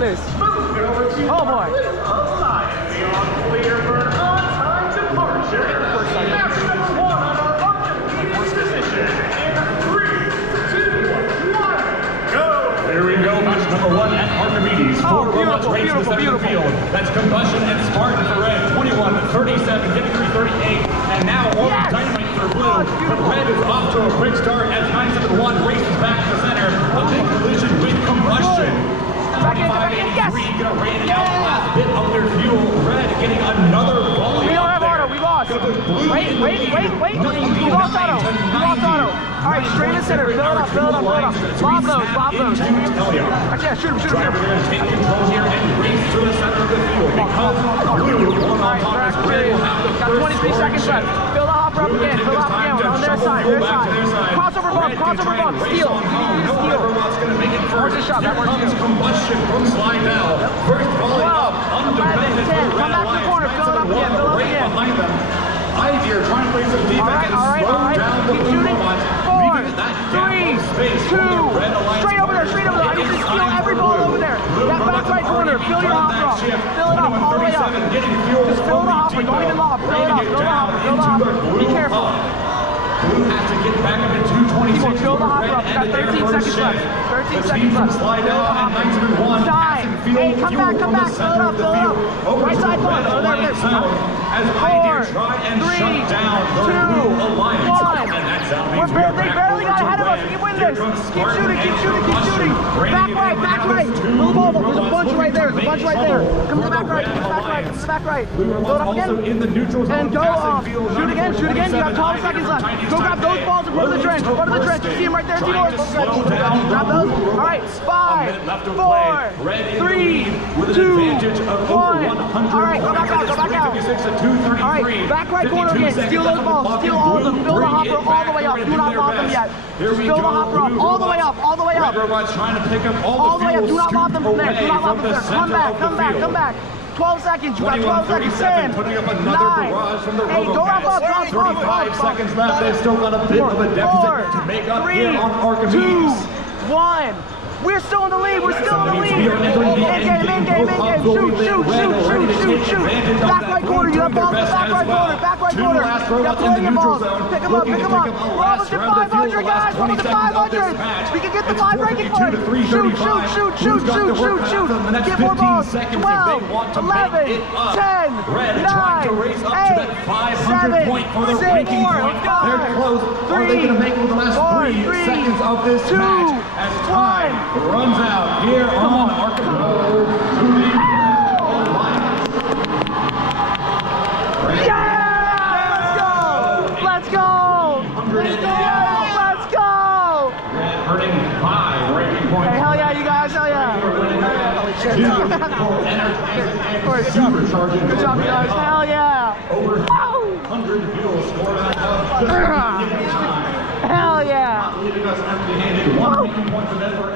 this. Oh boy. Clear for an on-time departure. Match number 1 on our Archimedes position in 3, 2, 1, go! Here we go, match number 1 at Archimedes. Four robots race the center of the field. That's Combustion and Spartan for red. 21, 37, 53, 38, and now Orbital Dynamite for blue. But red is off to a quick start as 971 races back to the center. A big collision with Combustion. 2583 gonna rain out the last bit of their fuel. Red getting another volley. We don't have auto, we lost. Wait. We lost auto. Alright, straight in center. Fill it up. Lob those. Actually, shoot him. Driver gonna take control here and race to the center of the field because blue one on top as red will have the got 23 seconds left. Fill the hopper up again. We're on their side. Crossover bump. Steal. Robot's gonna make it first. Here comes Combustion from Slidell. First volley up, undefended for Red Alliance. Right behind them. Ideer trying to play some defense and slow down the blue robots, leaving that gap of space for the Red Alliance. Straight over there. I need to steal every ball over there. That back right corner. Fill your hopper up. Fill it up all the way up. Just fill the hopper. Don't even lob. Fill the hopper. Be careful. Blue has to get back up at 226. Fill the hopper up. Got 13 seconds left. 13 seconds left. Slidell and 971 passing field. Hey, come back. Fill it up. Right side ball. There. As Ideer try and shut down the Blue Alliance. And that's how they barely got ahead of us. We win this. Keep shooting. Back right. Move over. There's a bunch right there. Come to the back right. Load up again. In the neutral zone. And go shoot again. You got 12 seconds left. Go grab those balls and go to the trench. You see him right there. Grab those. All right. 5, 4, 3, 2, 1. All right. Go back out. All right. Back right corner again. Steal those balls. Steal all of them. Fill the hopper all the way up. Do not lob them yet. Just fill the hopper up all the way up. Red robots trying to pick up all the fuel. Do not lob them from there. Come back. 12 seconds. You got 12 seconds. 10, putting up 9, another barrage from the 8. Go up. 35 seconds left. They've still got a bit of a deficit to make up here on Archimedes. 2, 1. We're still in the lead. In game. Shoot. Back right corner. You have balls in the back right corner. You got plenty of balls. Pick them up. We're almost at 500, guys. We're almost at 500. We can get the 5 ranking point. Shoot. Get more balls. 12, 11, 10, 9, 8, 7, 6, 5, They're close. Are they going to make it with the last 3 seconds of this match as time runs out here on Archimedes? Let's go! Earning 5 ranking points. Hey, hell yeah, you guys, hell yeah! Supercharging. Good job, you guys, hell yeah! Over 100 fuel scored out. Hell yeah! Not leaving us empty-handed. 1 ranking point for them for